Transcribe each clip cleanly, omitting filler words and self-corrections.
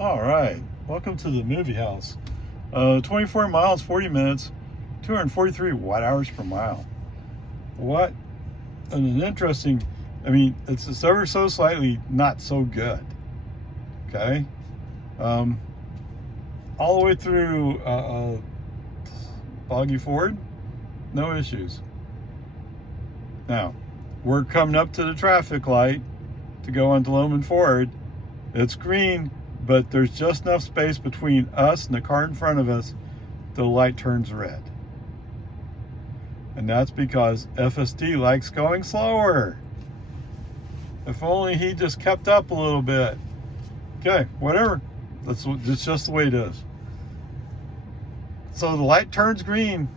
All right, welcome to the Moviehouse. 24 miles, 40 minutes, 243 watt hours per mile. What an interesting, it's ever so slightly not so good. Okay. All the way through Boggy Ford, no issues. Now, we're coming up to the traffic light to go onto Loman Ford. It's green, but there's just enough space between us and the car in front of us. The light turns red. And that's because FSD likes going slower. If only he just kept up a little bit. Okay, whatever. That's just the way it is. So the light turns green.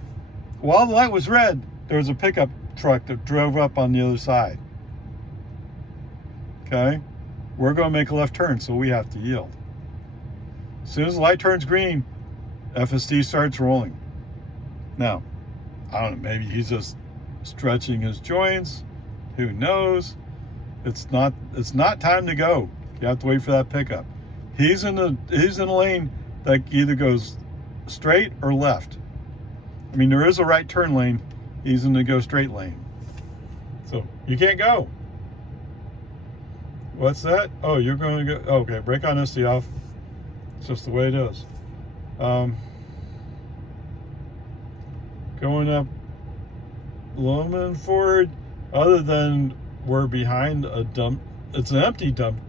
While the light was red, there was a pickup truck that drove up on the other side. Okay, we're going to make a left turn, so we have to yield. As soon as the light turns green, FSD starts rolling. Now, I don't know, maybe he's just stretching his joints. Who knows? It's not time to go. You have to wait for that pickup. He's in a lane that either goes straight or left. There is a right turn lane. He's in the go straight lane. So you can't go. What's that? Oh, you're going to go. Okay, brake on SC off. It's just the way it is. Going up Loman Ford, other than we're behind a dump. It's an empty dump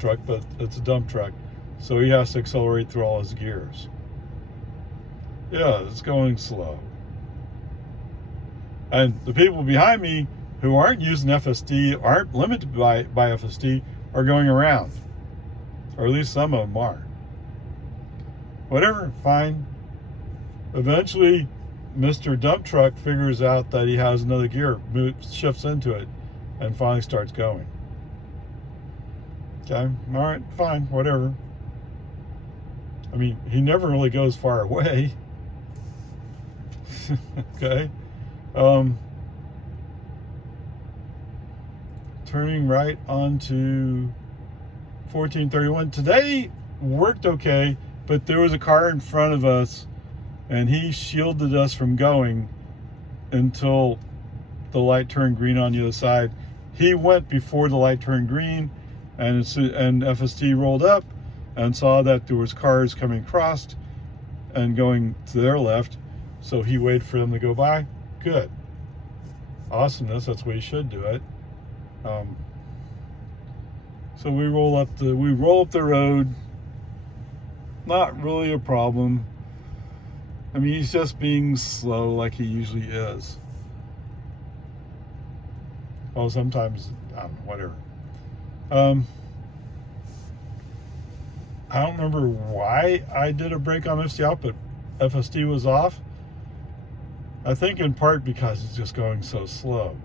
truck, but it's a dump truck. So he has to accelerate through all his gears. Yeah, it's going slow. And the people behind me who aren't using FSD, aren't limited by FSD, are going around. Or at least some of them are. Whatever, fine. Eventually, Mr. Dump Truck figures out that he has another gear, shifts into it, and finally starts going. Okay, all right, fine, whatever. He never really goes far away. Okay. Turning right onto 1431. Today worked okay, but there was a car in front of us and he shielded us from going until the light turned green on the other side. He went before the light turned green, and FSD rolled up and saw that there was cars coming across and going to their left, so he waited for them to go by. Good. Awesomeness, that's the way you should do it. So we roll up the road. Not really a problem. He's just being slow like he usually is. Well, sometimes, I don't know, whatever. I don't remember why I did a brake on FSD out, but FSD was off. I think in part because it's just going so slow.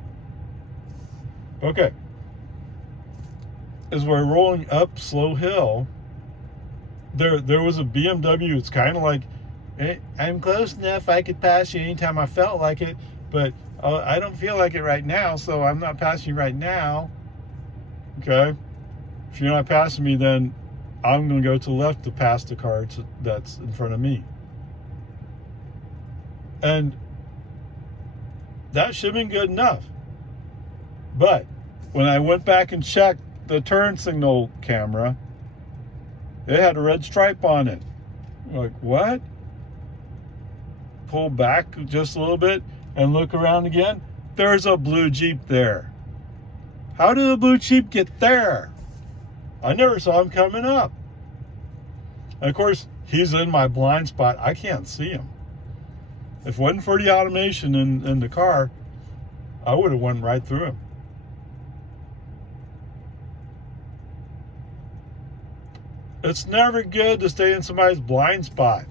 Okay. As we're rolling up Slow Hill, there was a BMW. It's kind of like, hey, I'm close enough, I could pass you anytime I felt like it, but I don't feel like it right now, so I'm not passing you right now. Okay? If you're not passing me, then I'm going to go to the left to pass the car that's in front of me. And that should have been good enough. But when I went back and checked the turn signal camera, it had a red stripe on it. I'm like, what? Pull back just a little bit and look around again. There's a blue Jeep there. How did the blue Jeep get there? I never saw him coming up. And of course, he's in my blind spot. I can't see him. If it wasn't for the automation in the car, I would have went right through him. It's never good to stay in somebody's blind spot.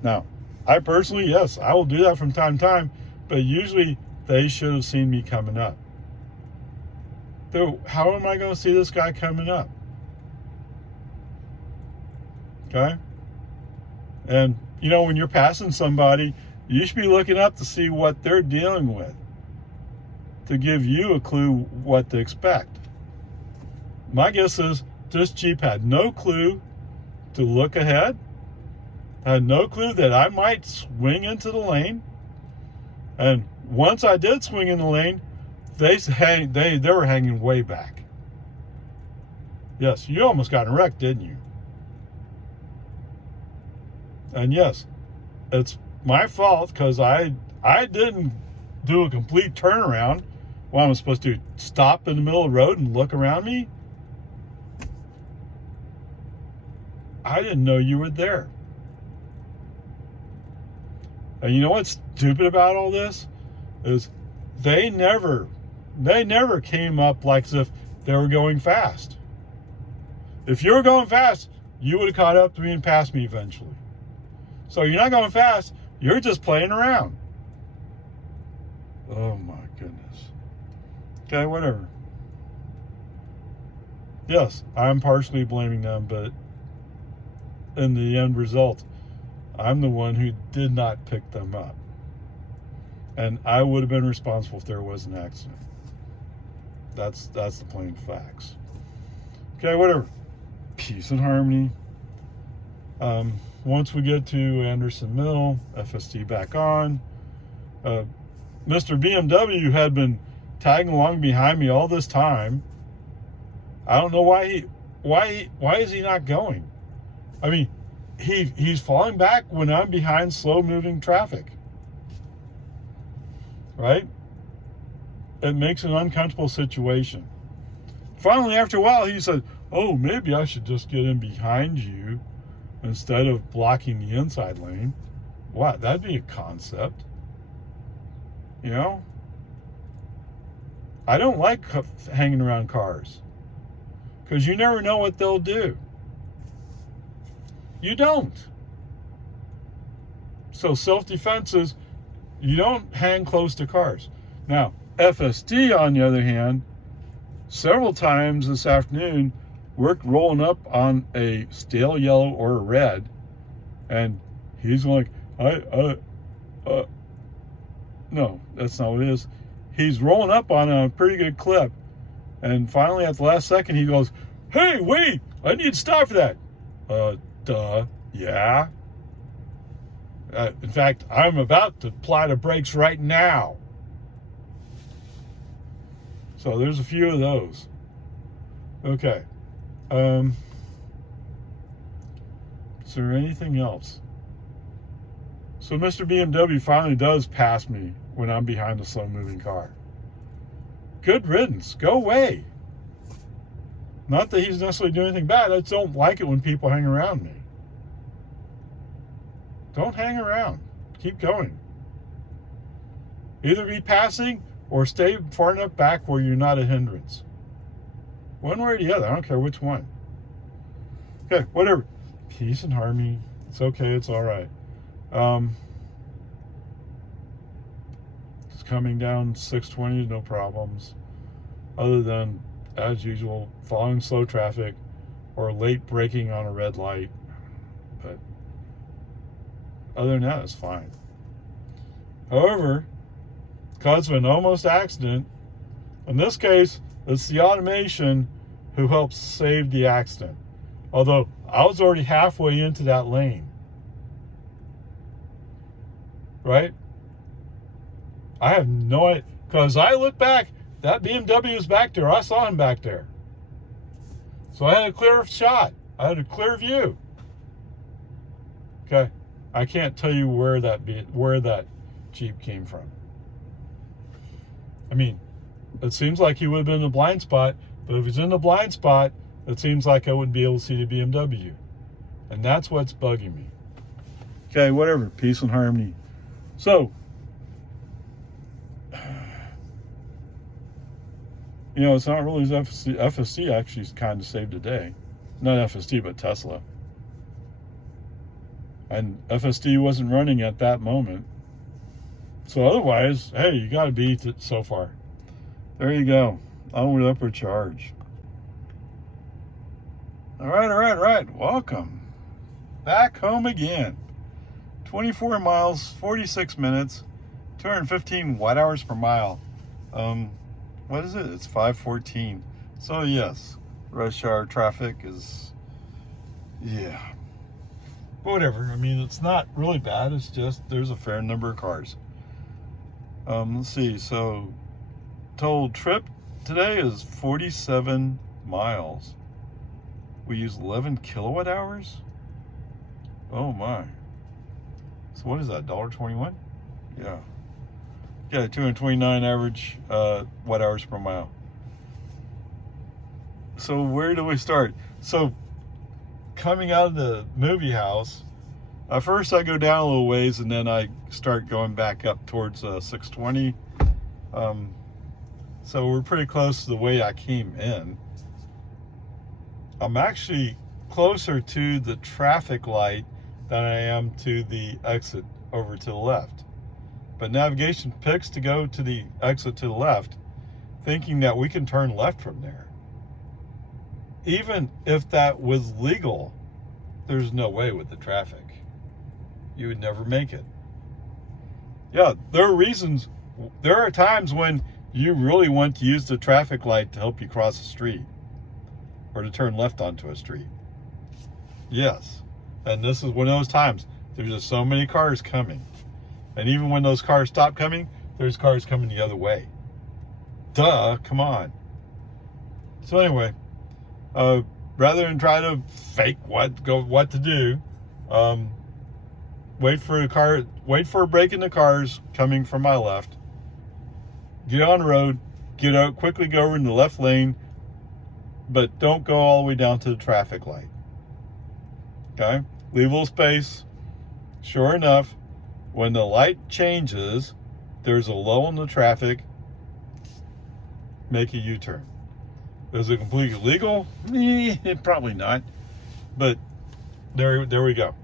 Now, I personally, yes, I will do that from time to time, but usually they should have seen me coming up. Though, how am I going to see this guy coming up? Okay? And, when you're passing somebody, you should be looking up to see what they're dealing with, to give you a clue what to expect. My guess is this Jeep had no clue to look ahead, had no clue that I might swing into the lane. And once I did swing in the lane, they were hanging way back. Yes, you almost got wrecked, didn't you? And yes, it's my fault because I didn't do a complete turnaround. Well, I'm supposed to stop in the middle of the road and look around me. I didn't know you were there. And you know what's stupid about all this is they never came up like as if they were going fast. If you were going fast, you would have caught up to me and passed me eventually. So you're not going fast, you're just playing around. Oh my goodness. Okay, whatever. Yes, I'm partially blaming them, but in the end result, I'm the one who did not pick them up. And I would have been responsible if there was an accident. That's the plain facts. Okay, whatever. Peace and harmony. Once we get to Anderson Mill, FSD back on. Mr. BMW had been tagging along behind me all this time. I don't know why is he not going? I mean, he's falling back when I'm behind slow moving traffic. Right? It makes an uncomfortable situation. Finally, after a while, he said, "Oh, maybe I should just get in behind you instead of blocking the inside lane." What? That'd be a concept. You know? I don't like hanging around cars because you never know what they'll do. You don't. So self-defense is you don't hang close to cars. Now, FSD, on the other hand, several times this afternoon, we're rolling up on a stale yellow or a red, and he's like, no, that's not what it is. He's rolling up on a pretty good clip, and finally at the last second he goes, "Hey, wait, I need to stop for that." Yeah. In fact, I'm about to apply the brakes right now. So there's a few of those. Okay. Is there anything else? So Mr. BMW finally does pass me when I'm behind a slow-moving car. Good riddance. Go away. Not that he's necessarily doing anything bad. I just don't like it when people hang around me. Don't hang around. Keep going. Either be passing or stay far enough back where you're not a hindrance. One way or the other. I don't care which one. Okay, whatever. Peace and harmony. It's okay. It's all right. It's coming down 620, no problems. Other than, as usual, following slow traffic or late braking on a red light. But other than that, it's fine. However, because of an almost accident, in this case, it's the automation who helps save the accident. Although I was already halfway into that lane. Right? I have no idea. Because I look back, that BMW was back there. I saw him back there. So I had a clear shot. I had a clear view. Okay. I can't tell you where that Jeep came from. I mean, it seems like he would have been in a blind spot, but if he's in a blind spot, it seems like I wouldn't be able to see the BMW. And that's what's bugging me. Okay, whatever. Peace and harmony. So, you know, it's not really FSD. FSD actually kind of saved the day. Not FSD, but Tesla. And FSD wasn't running at that moment. So otherwise, hey, you got to beat it so far. There you go. Onward, upward charge. All right. Welcome. Back home again. 24 miles, 46 minutes, 215 watt-hours per mile. What is it? It's 5:14. So yes, rush hour traffic is, yeah. But whatever. I mean, it's not really bad. It's just there's a fair number of cars. Let's see. So, total trip today is 47 miles. We use 11 kilowatt hours. Oh my. So what is that? $1.21? Yeah. Yeah, 229 average watt hours per mile. So where do we start? So coming out of the Moviehouse, first I go down a little ways and then I start going back up towards 620. So we're pretty close to the way I came in. I'm actually closer to the traffic light than I am to the exit over to the left. But navigation picks to go to the exit to the left, thinking that we can turn left from there. Even if that was legal, there's no way with the traffic. You would never make it. Yeah, there are reasons. There are times when you really want to use the traffic light to help you cross a street or to turn left onto a street. Yes. And this is one of those times. There's just so many cars coming. And even when those cars stop coming, there's cars coming the other way. Duh, come on. So anyway, rather than try to fake what to do, wait for a break in the cars coming from my left. Get on the road, get out, quickly go over in the left lane, but don't go all the way down to the traffic light. Okay? Leave a little space. Sure enough, when the light changes, there's a lull in the traffic. Make a U-turn. Is it completely legal? Probably not. But there we go.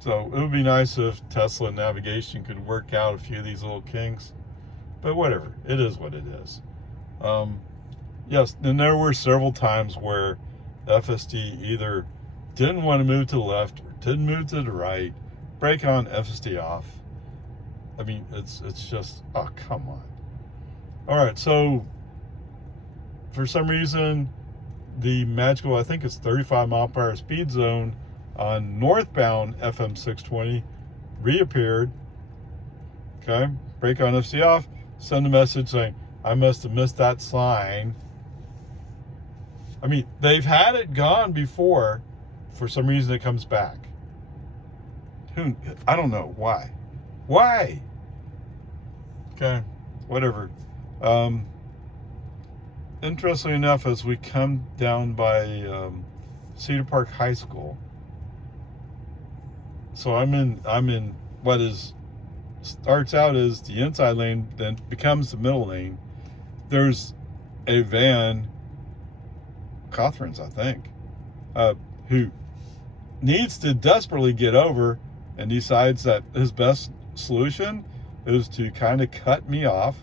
So it would be nice if Tesla navigation could work out a few of these little kinks. But whatever. It is what it is. Yes, and there were several times where FSD either didn't want to move to the left or didn't move to the right. Brake on, FSD off. I mean, it's just, oh, come on. All right, so for some reason, the magical, I think it's 35 mile per hour speed zone on northbound FM 620 reappeared. Okay, brake on, FSD off. Send a message saying, I must have missed that sign. I mean, they've had it gone before. For some reason, it comes back. I don't know why. Why? Okay, whatever. Interestingly enough, as we come down by Cedar Park High School, so I'm in what starts out as the inside lane, then becomes the middle lane. There's a van, Cothran's, I think, who needs to desperately get over and decides that his best solution is to kind of cut me off,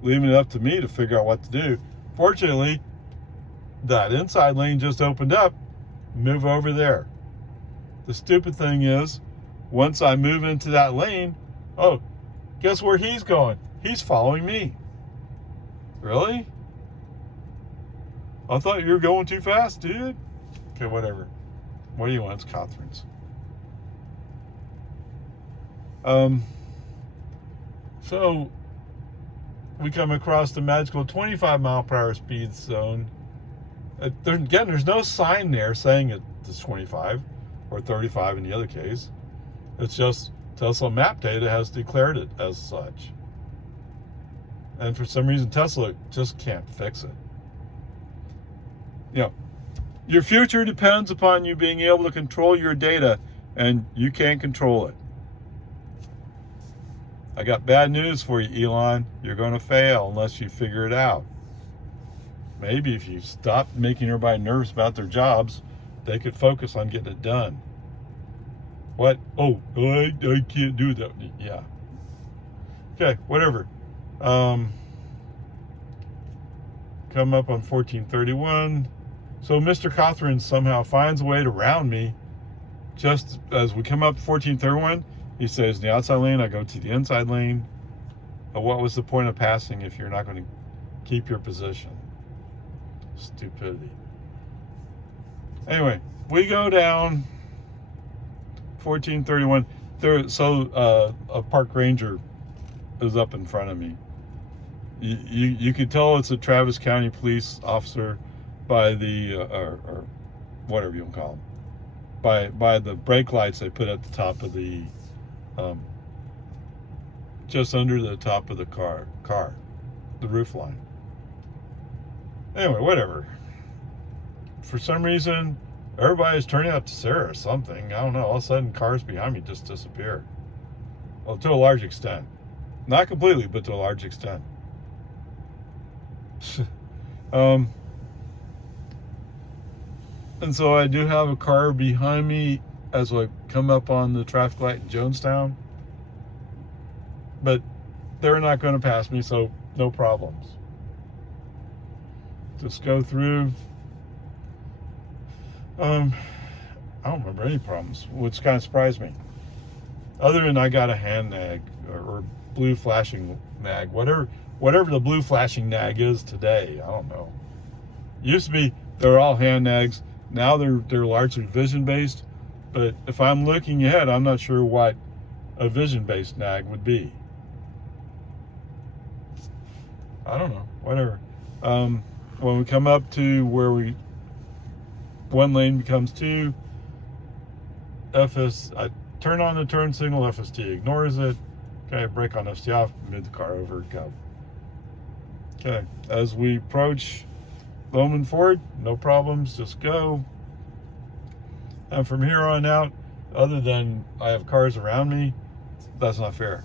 leaving it up to me to figure out what to do. Fortunately, that inside lane just opened up. Move over there. The stupid thing is, once I move into that lane, oh, guess where he's going? He's following me. Really? I thought you were going too fast, dude. Okay, whatever. What do you want? It's Cothran's. So we come across the magical 25 mile per hour speed zone. There's no sign there saying it's 25 or 35 in the other case. It's just Tesla map data has declared it as such. And for some reason, Tesla just can't fix it. You know, your future depends upon you being able to control your data, and you can't control it. I got bad news for you, Elon. You're going to fail unless you figure it out. Maybe if you stop making everybody nervous about their jobs, they could focus on getting it done. What? Oh, I can't do that. Yeah. Okay, whatever. Come up on 1431. So Mr. Cothran somehow finds a way to round me. Just as we come up to 1431, he says, in the outside lane, I go to the inside lane. But what was the point of passing if you're not going to keep your position? Stupidity. Anyway, we go down 1431. A park ranger is up in front of me. You could tell it's a Travis County police officer by the or whatever you want to call them, by the brake lights they put at the top of the just under the top of the car, the roof line. Anyway, whatever. For some reason, everybody's turning up to Sarah or something. I don't know. All of a sudden, cars behind me just disappear. Well, to a large extent. Not completely, but to a large extent. And so I do have a car behind me as I come up on the traffic light in Jonestown. But they're not going to pass me, so no problems. Just go through. I don't remember any problems, which kind of surprised me. Other than I got a hand nag or blue flashing nag, whatever the blue flashing nag is today. I don't know. Used to be they're all hand nags. Now they're largely vision based. But if I'm looking ahead, I'm not sure what a vision based nag would be. I don't know. Whatever. When we come up to where one lane becomes two, I turn on the turn signal, FSD ignores it. Okay, brake on FSD off, move the car over, go. Okay, as we approach Bowman Ford, no problems, just go. And from here on out, other than I have cars around me, that's not fair.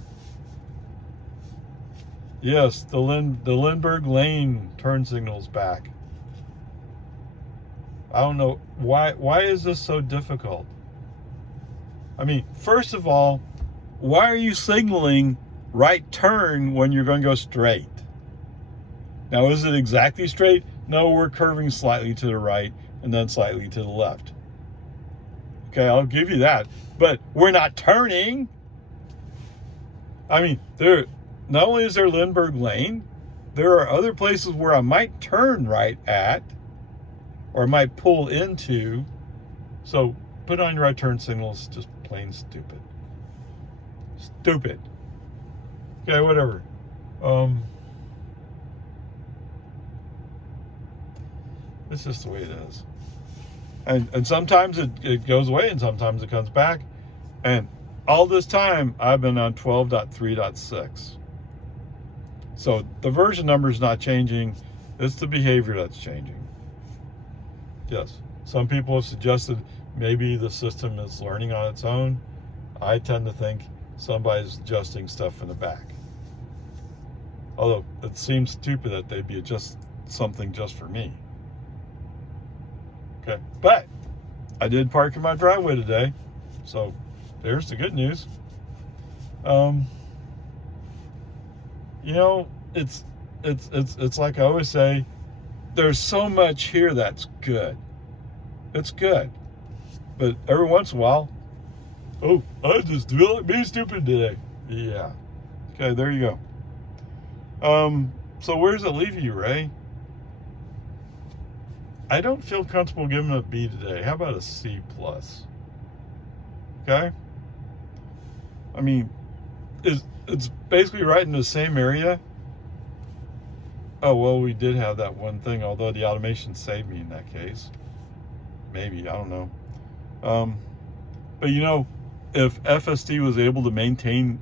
Yes, the Lindbergh Lane turn signal's back. I don't know why is this so difficult? I mean, first of all, why are you signaling right turn when you're going to go straight? Now, is it exactly straight? No, we're curving slightly to the right and then slightly to the left. Okay, I'll give you that. But we're not turning. I mean, not only is there Lindbergh Lane, there are other places where I might turn right at or might pull into. So put on your right turn signals, just plain stupid. Stupid. Okay, whatever. It's just the way it is. And sometimes it goes away and sometimes it comes back. And all this time, I've been on 12.3.6. So the version number is not changing. It's the behavior that's changing. Yes. Some people have suggested maybe the system is learning on its own. I tend to think somebody's adjusting stuff in the back. Although it seems stupid that they'd be adjust something just for me. Okay, but I did park in my driveway today, so there's the good news. You know, it's like I always say, there's so much here that's good. It's good, but every once in a while, oh, I just feel like being stupid today. Yeah. Okay, there you go. So where does it leave you, Ray? I don't feel comfortable giving it a B today. How about a C+? Okay? I mean, it's basically right in the same area. Oh, well, we did have that one thing, although the automation saved me in that case. Maybe, I don't know. But you know, if FSD was able to maintain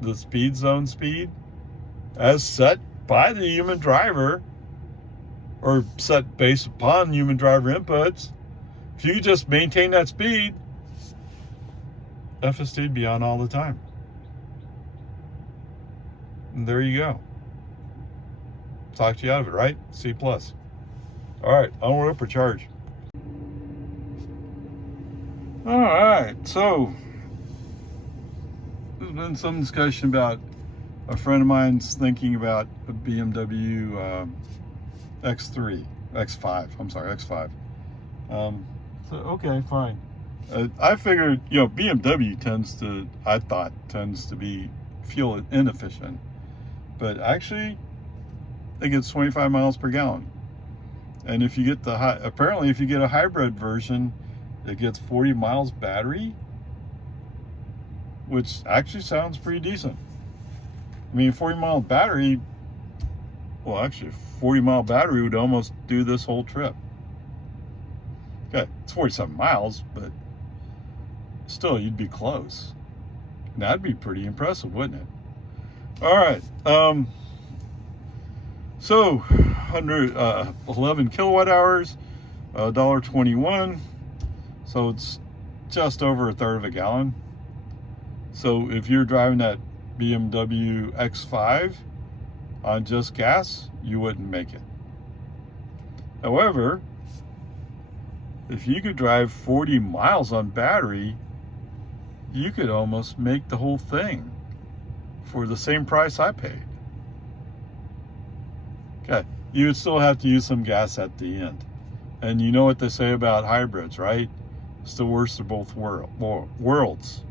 the speed zone speed as set by the human driver, or set based upon human driver inputs, if you could just maintain that speed, FSD would be on all the time. And there you go. Talked you out of it, right? C+. All right, onward up or charge. All right, so there's been some discussion about a friend of mine's thinking about a BMW X5. So okay, fine. I figured, you know, BMW tends to be fuel inefficient, but actually it gets 25 miles per gallon. And if you get apparently if you get a hybrid version, it gets 40 miles battery, which actually sounds pretty decent. I mean, 40-mile battery, well, actually, 40-mile battery would almost do this whole trip. Okay, it's 47 miles, but still, you'd be close. And that'd be pretty impressive, wouldn't it? All right. So, 111 kilowatt hours, $1.21. So it's just over a third of a gallon. So if you're driving that BMW X5 on just gas, you wouldn't make it. However, if you could drive 40 miles on battery, you could almost make the whole thing for the same price I paid. Okay, you would still have to use some gas at the end. And you know what they say about hybrids, right? It's the worst of both worlds.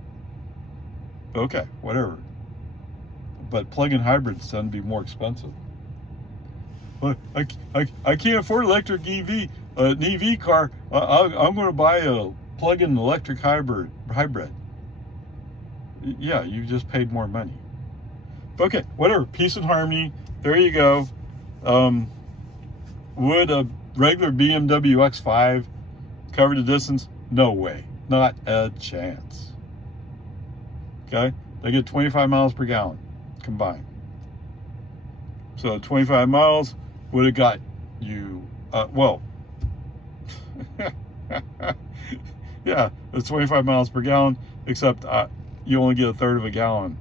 Okay, whatever. But plug-in hybrids tend to be more expensive. But I can't afford electric EV, an EV car. I'm going to buy a plug-in electric hybrid. Yeah, you just paid more money. Okay, whatever. Peace and harmony. There you go. Would a regular BMW X5 cover the distance? No way. Not a chance. Okay? They get 25 miles per gallon combined. So 25 miles would have got you, well, yeah, it's 25 miles per gallon, except you only get a third of a gallon.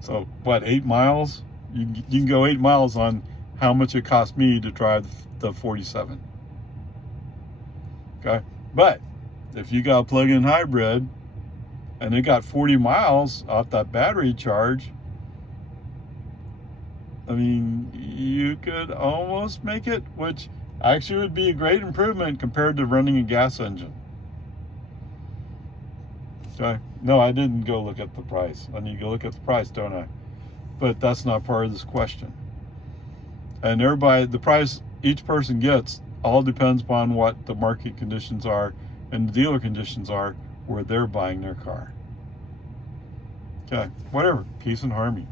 So, what, 8 miles? You can go 8 miles on how much it cost me to drive the 47. Okay? But if you got a plug-in hybrid and it got 40 miles off that battery charge, I mean, you could almost make it, which actually would be a great improvement compared to running a gas engine. Okay? No, I didn't go look at the price. I need to go look at the price, don't I? But that's not part of this question. And everybody, the price each person gets all depends upon what the market conditions are and the dealer conditions are where they're buying their car. Okay, whatever. Peace and harmony.